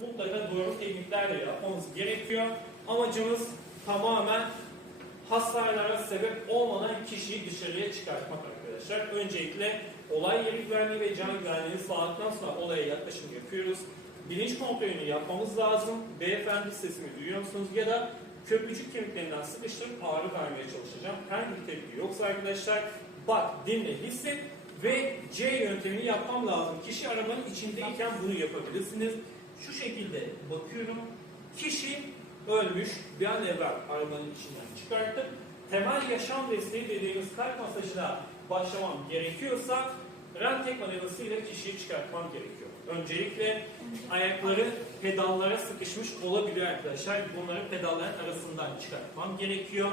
mutlaka doğru tekniklerle yapmamız gerekiyor. Amacımız tamamen hasarlara sebep olmadan kişiyi dışarıya çıkartmak arkadaşlar. Öncelikle olay yeri güvenliği ve can güvenliğini sağladıktan sonra olaya yaklaşım yapıyoruz. Bilinç kontrolünü yapmamız lazım. Beyefendi sesimi duyuyor musunuz? Ya da köprücük kemiklerinden sıkıştırıp ağrı vermeye çalışacağım. Herhangi bir tepki yoksa arkadaşlar bak, dinle, hisset ve C yöntemini yapmam lazım. Kişi arabanın içindeyken bunu yapabilirsiniz. Şu şekilde bakıyorum. Kişi ölmüş bir an evvel arabanın içinden çıkartıp temel yaşam desteği dediğimiz kalp masajına başlamam gerekiyorsa rentek manevrasıyla kişiyi çıkartmam gerekiyor. Öncelikle ayakları pedallara sıkışmış olabilir arkadaşlar. Bunları pedalların arasından çıkartmam gerekiyor.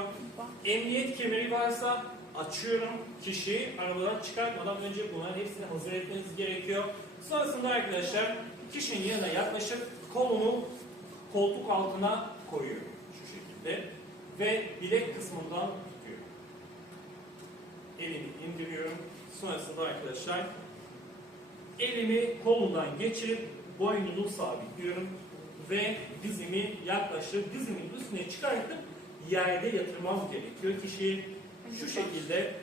Emniyet kemeri varsa açıyorum. Kişiyi arabadan çıkartmadan önce bunların hepsini hazır etmeniz gerekiyor. Sonrasında arkadaşlar kişinin yanına yaklaşıp kolunu koltuk altına koyuyorum şu şekilde ve bilek kısmından tutuyorum. Elimi indiriyorum. Sonrasında arkadaşlar elimi kolundan geçirip boynunu sabitliyorum ve dizimi yaklaşık dizimin üstüne çıkartıp yerde yatırmam gerekiyor. Kişiyi şu şekilde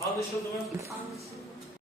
anlaşıldı mı? Anlaşıldı.